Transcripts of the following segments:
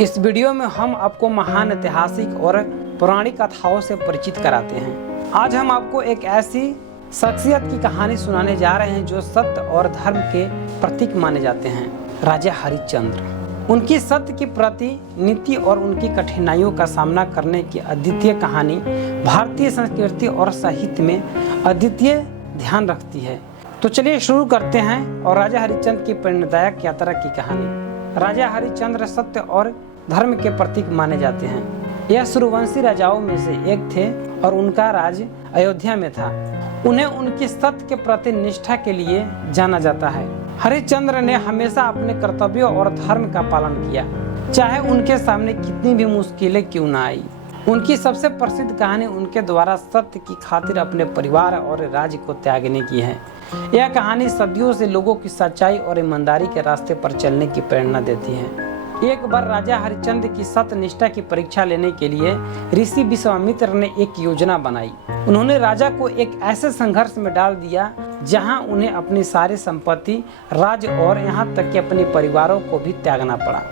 इस वीडियो में हम आपको महान ऐतिहासिक और पौराणिक कथाओं से परिचित कराते हैं। आज हम आपको एक ऐसी शख्सियत की कहानी सुनाने जा रहे हैं जो सत्य और धर्म के प्रतीक माने जाते हैं, राजा हरिश्चंद्र। उनकी सत्य के प्रति नीति और उनकी कठिनाइयों का सामना करने की अद्वितीय कहानी भारतीय संस्कृति और साहित्य में अद्वितीय ध्यान रखती है। तो चलिए शुरू करते हैं और राजा हरिश्चंद्र की प्रेरणादायक यात्रा की कहानी। राजा हरिश्चंद्र सत्य और धर्म के प्रतीक माने जाते हैं। यह सूर्यवंशी राजाओं में से एक थे और उनका राज अयोध्या में था। उन्हें उनकी सत्य के प्रति निष्ठा के लिए जाना जाता है। हरिश्चंद्र ने हमेशा अपने कर्तव्यों और धर्म का पालन किया, चाहे उनके सामने कितनी भी मुश्किलें क्यों न आई। उनकी सबसे प्रसिद्ध कहानी उनके द्वारा सत्य की खातिर अपने परिवार और राज्य को त्यागने की है। यह कहानी सदियों से लोगों की सच्चाई और ईमानदारी के रास्ते पर चलने की प्रेरणा देती है। एक बार राजा हरिश्चंद्र की सत्य निष्ठा की परीक्षा लेने के लिए ऋषि विश्वामित्र ने एक योजना बनाई। उन्होंने राजा को एक ऐसे संघर्ष में डाल दिया जहां उन्हें अपनी सारी संपत्ति, राज्य और यहां तक कि अपने परिवारों को भी त्यागना पड़ा।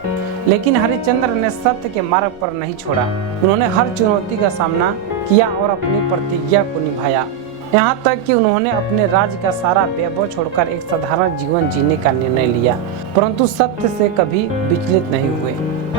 लेकिन हरिश्चंद्र ने सत्य के मार्ग पर नहीं छोड़ा। उन्होंने हर चुनौती का सामना किया और अपनी प्रतिज्ञा को निभाया। यहाँ तक कि उन्होंने अपने राज्य का सारा वैभव छोड़कर एक साधारण जीवन जीने का निर्णय लिया, परंतु सत्य से कभी विचलित नहीं हुए।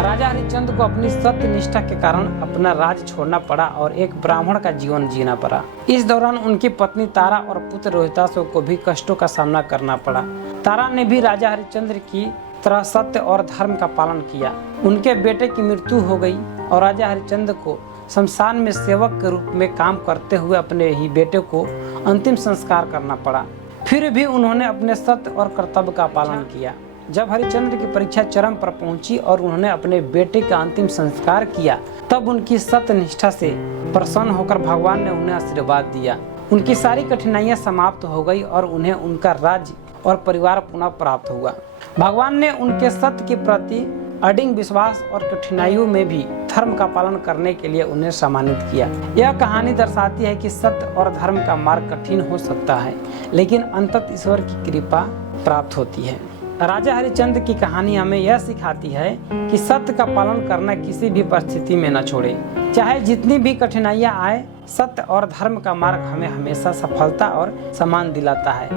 राजा हरिश्चंद्र को अपनी सत्य निष्ठा के कारण अपना राज्य छोड़ना पड़ा और एक ब्राह्मण का जीवन जीना पड़ा। इस दौरान उनकी पत्नी तारा और पुत्र रोहितासु को भी कष्टों का सामना करना पड़ा। तारा ने भी राजा हरिश्चंद्र की तरह सत्य और धर्म का पालन किया। उनके बेटे की मृत्यु हो गई और राजा हरिश्चंद्र को शमशान में सेवक के रूप में काम करते हुए अपने ही बेटे को अंतिम संस्कार करना पड़ा। फिर भी उन्होंने अपने सत्य और कर्तव्य का पालन किया। जब हरिश्चंद्र की परीक्षा चरम पर पहुंची और उन्होंने अपने बेटे का अंतिम संस्कार किया, तब उनकी सत्य निष्ठा से प्रसन्न होकर भगवान ने उन्हें आशीर्वाद दिया। उनकी सारी कठिनाइयां समाप्त हो गई और उन्हें उनका राज्य और परिवार पुनः प्राप्त हुआ। भगवान ने उनके सत्य के प्रति अडिग विश्वास और कठिनाइयों में भी धर्म का पालन करने के लिए उन्हें सम्मानित किया। यह कहानी दर्शाती है कि सत्य और धर्म का मार्ग कठिन हो सकता है, लेकिन अंततः ईश्वर की कृपा प्राप्त होती है। राजा हरिश्चंद्र की कहानी हमें यह सिखाती है कि सत्य का पालन करना किसी भी परिस्थिति में न छोड़े। चाहे जितनी भी कठिनाइयां आए, सत्य और धर्म का मार्ग हमें हमेशा सफलता और सम्मान दिलाता है।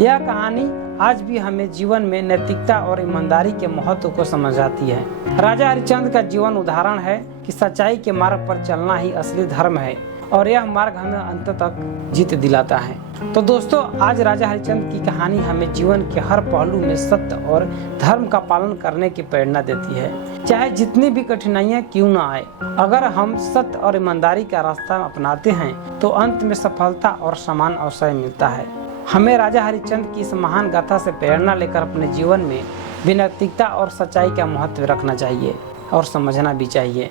यह कहानी आज भी हमें जीवन में नैतिकता और ईमानदारी के महत्व को समझाती है। राजा हरिश्चंद्र का जीवन उदाहरण है कि सच्चाई के मार्ग पर चलना ही असली धर्म है और यह मार्ग हमें अंत तक जीत दिलाता है। तो दोस्तों, आज राजा हरिश्चंद्र की कहानी हमें जीवन के हर पहलू में सत्य और धर्म का पालन करने की प्रेरणा देती है। चाहे जितनी भी कठिनाइयां क्यों न आए, अगर हम सत्य और ईमानदारी का रास्ता अपनाते हैं तो अंत में सफलता और समान अवसर मिलता है। हमें राजा हरिश्चंद्र की इस महान गाथा से प्रेरणा लेकर अपने जीवन में भी नैतिकता और सच्चाई का महत्व रखना चाहिए और समझना भी चाहिए।